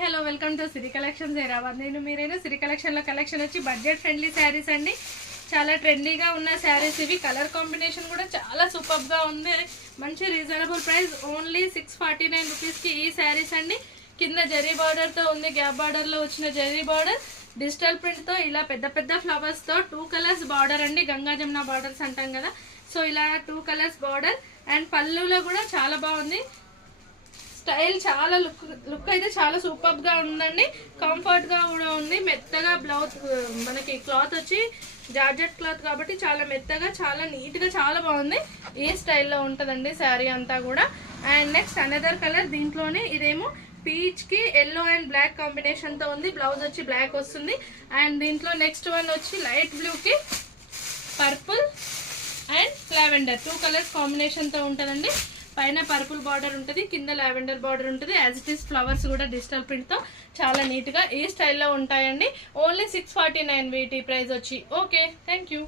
Hello welcome to Siri collections Hyderabad. నేను మీరైనా సిరి కలెక్షన్లో కలెక్షన్ వచ్చి బడ్జెట్ ఫ్రెండ్లీ శారీస్ అండి. చాలా ట్రెండీగా ఉన్న శారీస్ ఇవి. కలర్ కాంబినేషన్ కూడా చాలా సూపర్గా ఉంది. మంచి రీజనబుల్ ప్రైస్, ఓన్లీ 649 రూపీస్కి ఈ శారీస్ అండి. కింద జరీ బార్డర్తో ఉంది, గ్యాప్ బార్డర్లో వచ్చిన జరీ బార్డర్, డిజిటల్ ప్రింట్తో ఇలా పెద్ద పెద్ద ఫ్లవర్స్తో 2 కలర్స్ బార్డర్ అండి. గంగా జమున బార్డర్స్ అంటాం కదా, సో ఇలా 2 కలర్స్ బార్డర్. అండ్ పళ్ళులో కూడా చాలా బాగుంది. స్టైల్ చాలా లుక్ అయితే చాలా సూపర్ గా ఉందండి. కంఫర్ట్ గా కూడా ఉంది. మెత్తగా బ్లౌజ్ మనకి క్లాత్ వచ్చి జార్జెట్ క్లాత్ కాబట్టి చాలా మెత్తగా, చాలా నీట్ గా, చాలా బాగుంది. ఈ స్టైల్లో ఉంటుందండి శారీ అంతా కూడా. అండ్ నెక్స్ట్ అనదర్ కలర్, దీంట్లోనే ఇదేమో పీచ్ కి ఎల్లో అండ్ బ్లాక్ కాంబినేషన్ తో ఉంది. బ్లౌజ్ వచ్చి బ్లాక్ వస్తుంది. అండ్ దీంట్లో నెక్స్ట్ వన్ వచ్చి లైట్ బ్లూ కి purple and lavender 2 colours combination తో ఉంటుందండి. పైన పర్పుల్ బార్డర్ ఉంటుంది, కింద లావెండర్ బార్డర్ ఉంటుంది. యాజ్ ఇట్ ఈస్ ఫ్లవర్స్ కూడా డిజిటల్ ప్రింట్ తో చాలా నీట్ గా ఈ స్టైల్లో ఉంటాయండి. ఓన్లీ 649 వీటి ప్రైస్ వచ్చి. Okay, thank you.